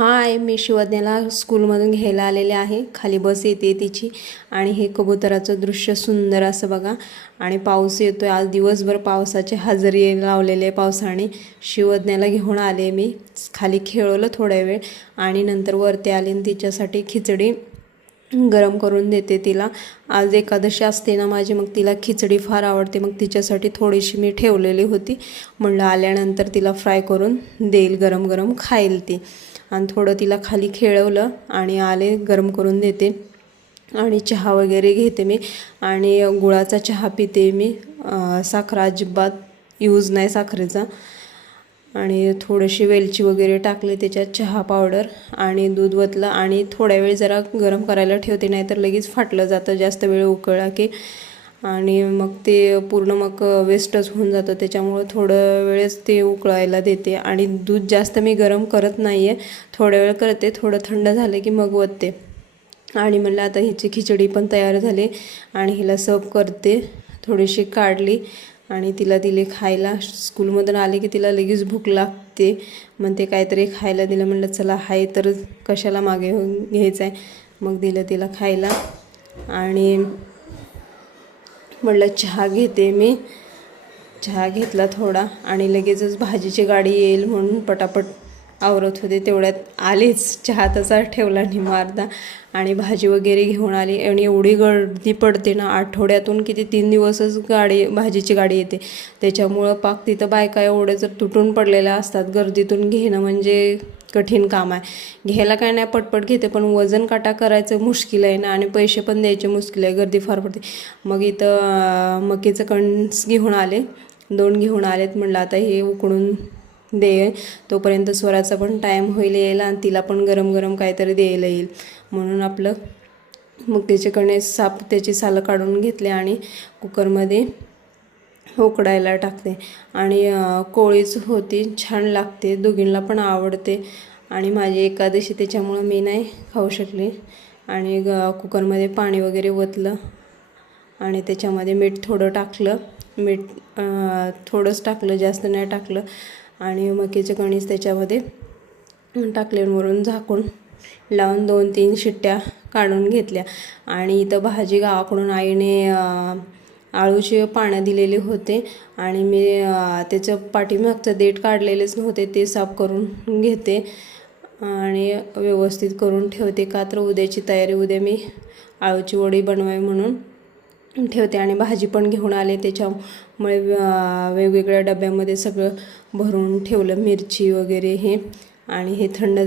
हाय, मी शिवज्ञाला स्कूलमधून घ्यायला आलेले आहे. खाली बस येते तिची आणि हे कबुतराचं दृश्य सुंदर असं बघा. आणि पाऊस येतोय. आज दिवसभर पावसाची हजेरी लावलेली आहे पावसाने. शिवज्ञाला घेऊन आले मी. खाली खेळवलं थोड्या वेळ आणि नंतर वरती आले आणि तिच्यासाठी खिचडी गरम करून देते तिला. आज एकादशी असते ना माझी, मग तिला खिचडी फार आवडते. मग तिच्यासाठी थोडीशी मी ठेवलेली होती. म्हणलं आल्यानंतर तिला फ्राय करून देईल, गरम गरम खाईल ती. आणि थोडं तिला खाली खेळवलं आणि आले, गरम करून देते. आणि चहा वगैरे घेते मी आणि गुळाचा चहा पिते मी. साखर अजिबात यूज नाही साखरेचा. आणि थोडीशी वेलची वगैरे टाकले त्याच्यात, चहा पावडर आणि दूध ओतलं आणि थोड्या वेळ जरा गरम करायला ठेवते, नाहीतर लगेच फाटलं जातं जास्त वेळ उकळला की. आणि मग ते पूर्ण मग वेस्टच होऊन जातं. त्याच्यामुळं थोडं वेळच ते उकळायला देते. आणि दूध जास्त मी गरम करत नाही आहे, थोड्या वेळ करते, थोडं थंड झालं की मग ओतते. आणि म्हणलं आता हिची खिचडी पण तयार झाली आणि हिला सर्व करते. थोडीशी काढली आणि तिला दिले खायला. स्कूलमधून आले की तिला लगेच भूक लागते, म्हणते काहीतरी खायला दिलं. म्हणलं चला हाय तर कशाला मागे घ्यायचं आहे. मग दिलं तिला खायला आणि म्हणलं चहा घेते मी. चहा घेतला थोडा आणि लगेचच भाजीची गाडी येईल म्हणून पटापट आवरत होते. तेवढ्यात आलीच, चहा तसा ठेवला निम्मा आणि भाजी वगैरे घेऊन आली. आणि एवढी गर्दी पडते ना, आठवड्यातून किती 3 दिवसच भाजीची गाडी येते. त्याच्यामुळं पाक तिथं बायका एवढे जर तुटून पडलेल्या असतात. गर्दीतून घेणं म्हणजे कठीण काम आहे. घ्यायला काय नाही, पटपट घेते, पण वजन काटा करायचं मुश्किल आहे ना, आणि पैसे पण द्यायचे मुश्किल आहे, गर्दी फार पडते. मग इथं मकीचं कणस घेऊन आले, 2 घेऊन आलेत. म्हणलं आता हे उकडून दे, तोपर्यंत स्वराचा पण टाईम होईल यायला आणि तिला पण गरम गरम काहीतरी द्यायला येईल. म्हणून आपलं मकीचे कणस त्याची सालं काढून घेतले आणि कुकरमध्ये उकडायला टाकते. आणि कोळीच होती, छान लागते, दोघींना पण आवडते. आणि माझी एकादशी त्याच्यामुळं मी नाही खाऊ शकले. आणि कुकरमध्ये पाणी वगैरे ओतलं आणि त्याच्यामध्ये मीठ थोडं टाकलं. मीठ थोडंच टाकलं, जास्त नाही टाकलं. आणि मकीचे कणीस त्याच्यामध्ये टाकले, वरून झाकून लावून 2-3 शिट्ट्या काढून घेतल्या. आणि इथं भाजी गावाकडून आईने आळूचे पानं दिलेले होते आणि मी त्याचं पाठीमागचं देठ काढलेलेच नव्हते, ते साफ करून घेते आणि व्यवस्थित करून ठेवते. का तर उद्याची तयारी, उद्या मी आळूची वडी बनवावी म्हणून ठेवते. आणि भाजी पण घेऊन आले, त्याच्यामुळे वेगवेगळ्या डब्यामध्ये सगळं भरून ठेवलं, मिरची वगैरे हे. आणि हे थंड